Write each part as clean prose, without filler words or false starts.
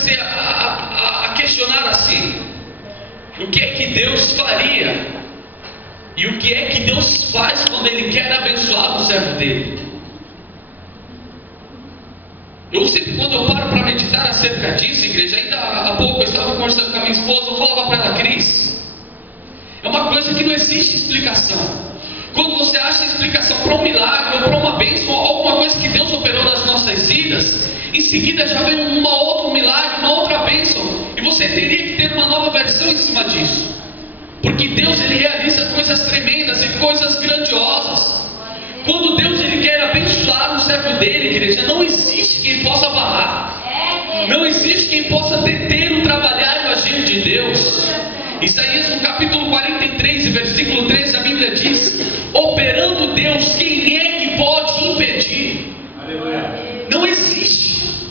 comecei a questionar assim: o que é que Deus faria? E o que é que Deus faz quando Ele quer abençoar o servo dele? Eu sempre, quando eu paro para meditar acerca disso, igreja, ainda há pouco eu estava conversando com a minha esposa, eu falava para ela: Cris, é uma coisa que não existe explicação. Quando você acha explicação para um milagre, ou para uma bênção, ou alguma coisa que Deus operou nas nossas vidas, em seguida já vem um outro milagre, uma outra bênção, e você teria que ter uma nova versão em cima disso. Porque Deus, Ele realiza coisas tremendas e coisas grandiosas. Quando Deus, Ele quer abençoar o servo dele, igreja, não existe quem possa barrar. Não existe quem possa deter o trabalhar e o agir de Deus. Isaías no capítulo 43, versículo 13, a Bíblia diz: operando Deus, quem é que pode impedir? Não existe.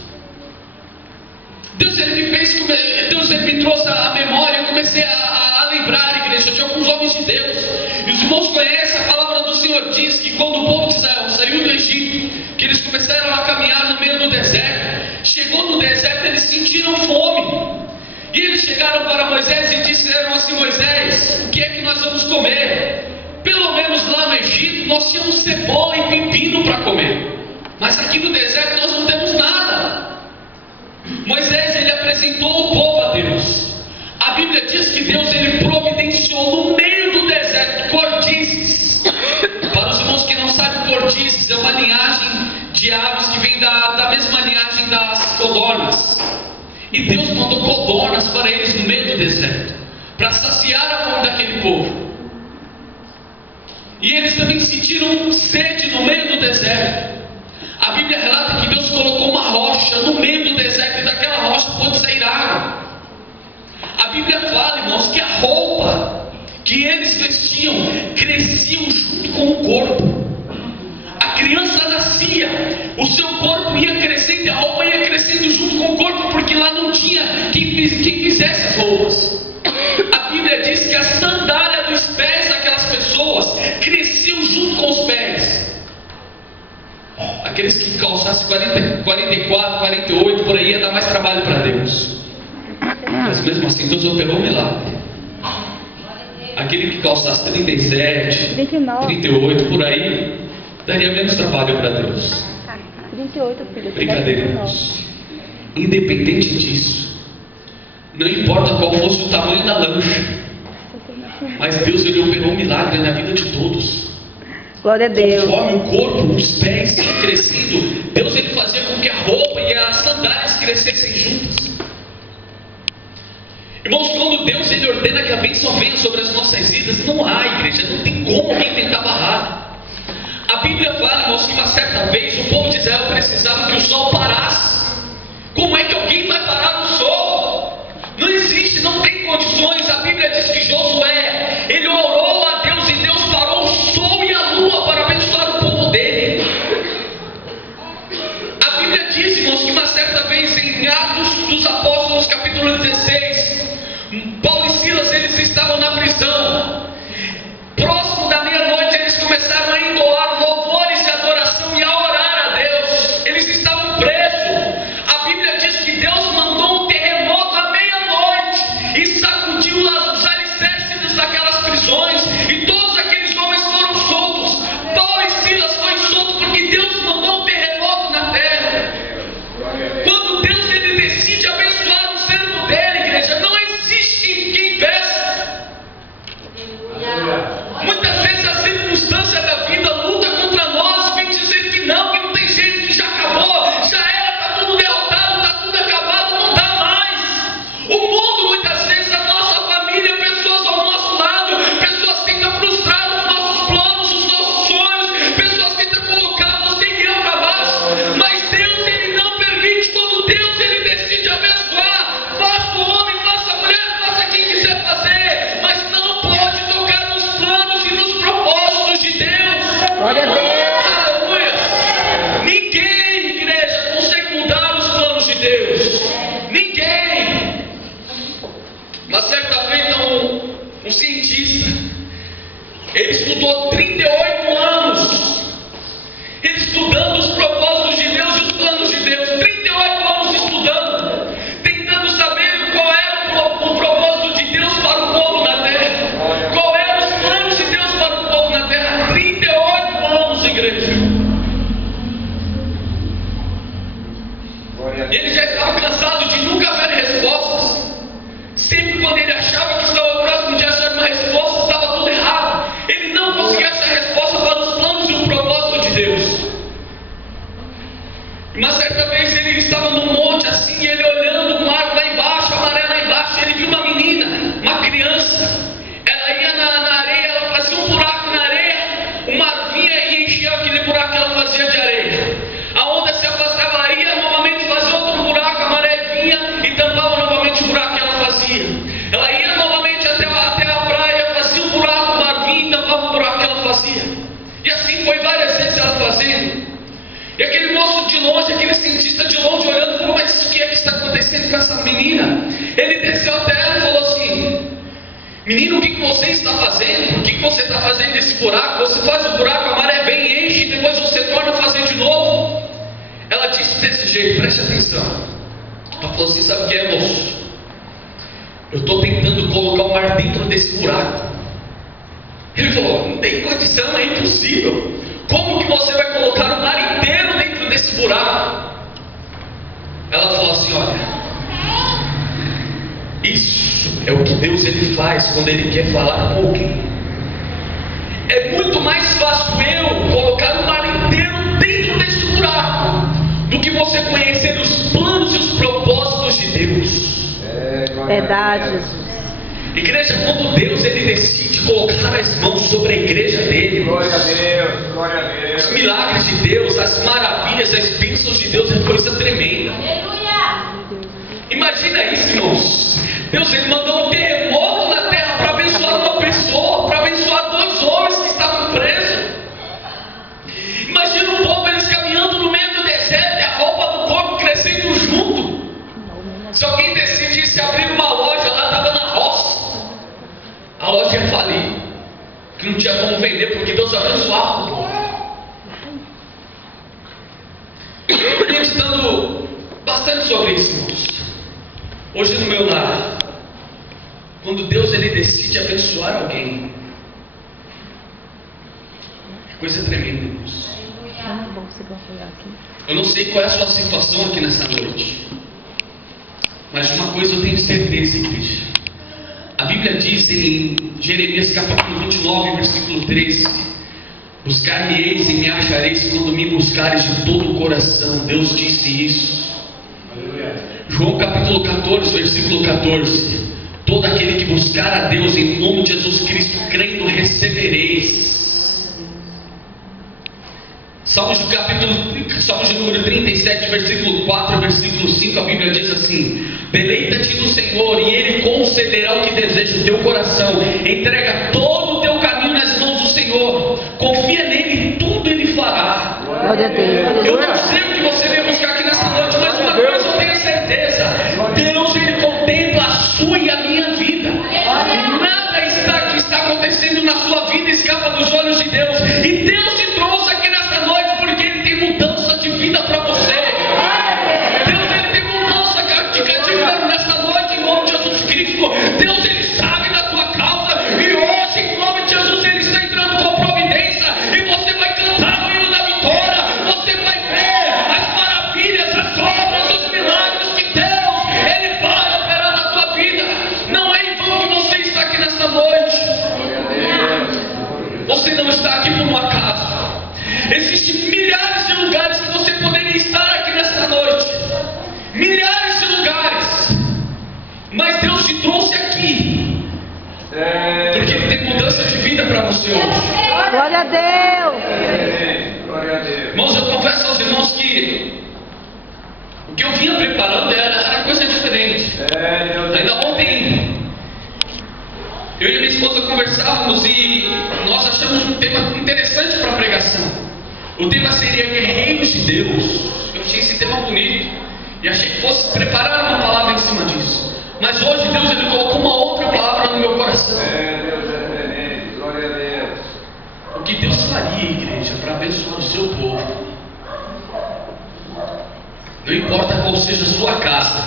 Deus, Ele me fez, Deus, Ele me trouxe à memória, eu comecei a lembrar, igreja, de alguns homens de Deus. E os irmãos conhecem, a palavra do Senhor diz que quando o povo de Israel saiu do Egito, que eles começaram a caminhar no meio do deserto, chegou no deserto, eles sentiram fome. E eles chegaram para Moisés e disseram assim: Moisés, o que é que nós vamos comer? Pelo menos lá no Egito nós tínhamos cebola e pepino para comer, mas aqui no deserto nós não temos nada. Moisés, ele apresentou o povo a Deus. A Bíblia diz que Deus, ele providenciou no meio do deserto cordizes. Para os irmãos que não sabem, cordizes é uma linhagem de aves que vem da mesma linhagem das codornas. E Deus mandou codornas para eles no meio do deserto, para saciar a fome daquele povo. E eles também sentiram sede no meio do deserto. A Bíblia relata que Deus colocou uma rocha no meio do deserto, e daquela rocha pôde sair água. A Bíblia fala, irmãos, que a roupa que eles vestiam cresciam junto com o corpo. A criança nascia, o seu corpo ia crescendo e a roupa ia crescendo junto com o corpo, porque lá não tinha quem fizesse as roupas. A Bíblia diz que a sandália dos pés daquelas pessoas cresciam junto com os pés. Aqueles que calçassem 40, 44, 48, por aí ia dar mais trabalho para Deus. Mas mesmo assim Deus operou um milagre. Aquele que calçasse 37, 38, por aí, daria menos trabalho para Deus. 38, filho. Brincadeira, irmãos. Independente disso, não importa qual fosse o tamanho da lancha, mas Deus, ele operou um milagre na vida de todos. Glória a Deus. Conforme o corpo, os pés iam crescendo, Deus, ele fazia com que a roupa e as sandálias crescessem juntas. Irmãos, quando Deus, ele ordena que a bênção venha sobre as nossas vidas, não há, igreja, não tem como alguém tentar barrar. A Bíblia fala, irmãos, que uma certa vez o povo de Israel precisava que o sol parasse. Como é que alguém vai parar o sol? Não existe, não tem condições. A Bíblia diz que Josué, ele orou a Deus e Deus parou o sol e a lua para abençoar o povo dele. A Bíblia diz, irmãos, que uma certa vez em Atos dos Apóstolos, capítulo 16, Paulo e Silas, eles estavam na prisão. Próximo da meia-noite, eles começaram a entoar louvores e adoração e a orar a Deus. Eles estavam essa menina. Ele desceu até ela e falou assim: menino, o que você está fazendo? Por que você está fazendo esse buraco? Você faz o buraco, a maré vem, enche, e depois você torna a fazer de novo. Ela disse desse jeito, preste atenção. Ela falou assim: sabe o que é, moço? Eu estou tentando colocar o mar dentro desse buraco. Ele falou: não tem condição, é impossível. Como que você vai colocar o mar inteiro dentro desse buraco? Ela falou assim: olha, isso é o que Deus ele faz quando ele quer falar com alguém. É muito mais fácil eu colocar o mar inteiro dentro desse buraco do que você conhecer os planos e os propósitos de Deus. Verdade, Jesus. Igreja, quando Deus ele decide colocar as mãos sobre a igreja dele, Glória a Deus, glória a Deus. os milagres de Deus, as maravilhas, as bênçãos de Deus é coisa tremenda. Imagina isso, irmãos. Deus ele mandou um terremoto na terra para abençoar uma pessoa, para abençoar 2 homens que estavam presos. Imagina o povo eles caminhando no meio do deserto e a roupa do corpo crescendo junto. Se alguém decidisse abrir uma loja lá, estava na roça, a loja ia falir, que não tinha como vender porque Deus abençoava o povo. Eu estou meditando bastante sobre isso, irmãos. Hoje no meu lar, quando Deus ele decide abençoar alguém, é coisa tremenda, irmãos. Eu não sei qual é a sua situação aqui nessa noite, mas uma coisa eu tenho certeza, igreja. A Bíblia diz em Jeremias capítulo 29, versículo 13: buscar-me-eis e me achareis quando me buscareis de todo o coração. Deus disse isso. João capítulo 14, versículo 14: todo aquele que buscar a Deus em nome de Jesus Cristo, crendo, recebereis. Salmos de número 37, versículo 4, versículo 5, a Bíblia diz assim: deleita-te no Senhor e Ele concederá o que deseja o teu coração. Entrega todo o teu caminho nas mãos do Senhor, confia nele e tudo Ele fará. Glória a Deus. Eu não sei o que você veio buscar aqui nessa noite, mas uma coisa eu tenho certeza: Deus ele contempla a sua e a minha vida. Nada que está acontecendo na sua vida escapa dos olhos de Deus. E Deus te trouxe aqui nessa noite porque Ele tem mudança de vida para você. Deus ele tem mudança de cativeiro nessa noite em nome de Jesus Cristo. Deus ele sabe da tua causa e hoje em nome de Jesus Ele está entrando com providência e você vai cantar o hino da vitória. Você vai ver as maravilhas, as obras, os milagres que Deus ele vai operar na tua vida. Não é em vão que você está aqui nessa noite. Você não está aqui por um acaso. Existem milhares de lugares que você poderia estar aqui nessa noite. Milhares de lugares. Mas Deus te trouxe aqui porque Ele tem mudança de vida para você hoje. Glória a Deus. Glória a Deus. Irmãos, eu confesso aos irmãos que o que eu vinha preparando era coisa diferente. Ainda ontem eu e minha esposa conversávamos e nós achamos um tema interessante para a pregação. O tema seria Guerreiros de Deus. Eu achei esse tema bonito e achei que fosse preparar uma palavra em cima disso. Mas hoje Deus ele colocou uma outra palavra no meu coração. Deus é tremendo. Glória a Deus. O que Deus faria, igreja, para abençoar o seu povo? Não importa qual seja a sua casa,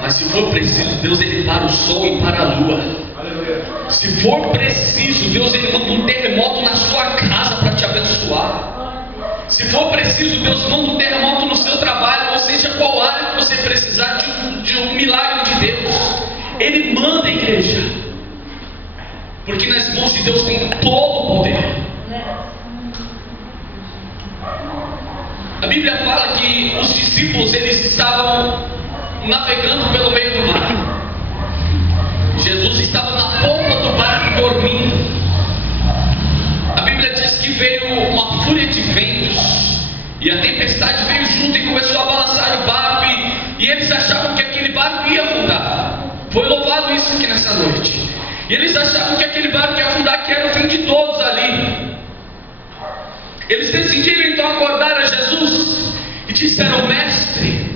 mas se for preciso, Deus ele para o sol e para a lua. Aleluia. Se for preciso, Deus ele manda um terremoto na sua casa para te abençoar. Se for preciso, Deus manda um terremoto no seu trabalho, ou seja, qual área que você precisar de um milagre de Deus. Ele manda, igreja, porque nas mãos de Deus tem todo o poder. A Bíblia fala que os discípulos eles estavam navegando pelo meio do mar. Jesus estava na ponta do barco dormindo. A Bíblia diz que veio uma fúria de ventos e a tempestade veio junto e começou a balançar o barco e eles achavam que aquele barco ia afundar. Foi louvado isso aqui nessa noite. E eles achavam que aquele barco ia afundar, que era o fim de todos ali. Eles decidiram então acordar a Jesus e disseram: mestre,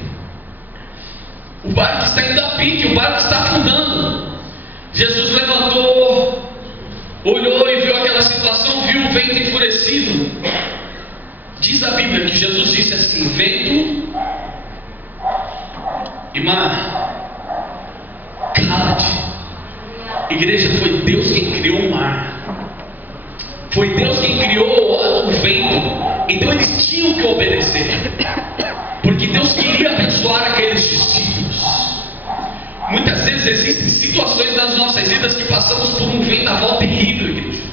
o barco está indo a pique, o barco está afundando. Jesus levantou, olhou e viu aquela situação, viu o vento enfurecido. Diz a Bíblia que Jesus disse assim: vento e mar, cala-te. Igreja, foi Deus quem criou o mar, foi Deus quem criou o vento. Então eles tinham que obedecer, porque Deus queria abençoar aqueles discípulos. Muitas vezes existem situações nas nossas vidas que passamos por um vendaval terrível, igreja.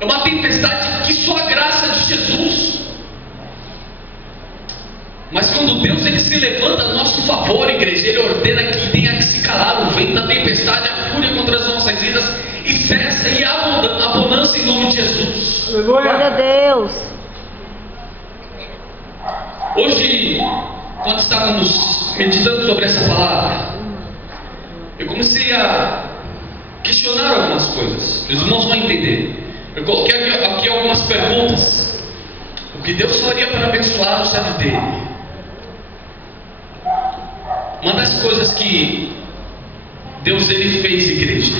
É uma tempestade que só a graça de Jesus. Mas quando Deus ele se levanta a nosso favor, igreja, Ele ordena que tenha que se calar o vento, a tempestade, a fúria contra as nossas vidas, e cessa, e a bonança em nome de Jesus. Glória a Deus. Hoje, quando estávamos meditando sobre essa palavra, eu comecei a questionar algumas coisas. Os irmãos vão entender. Eu coloquei aqui algumas perguntas. O que Deus faria para abençoar o servo dele? Uma das coisas que Deus ele fez, igreja,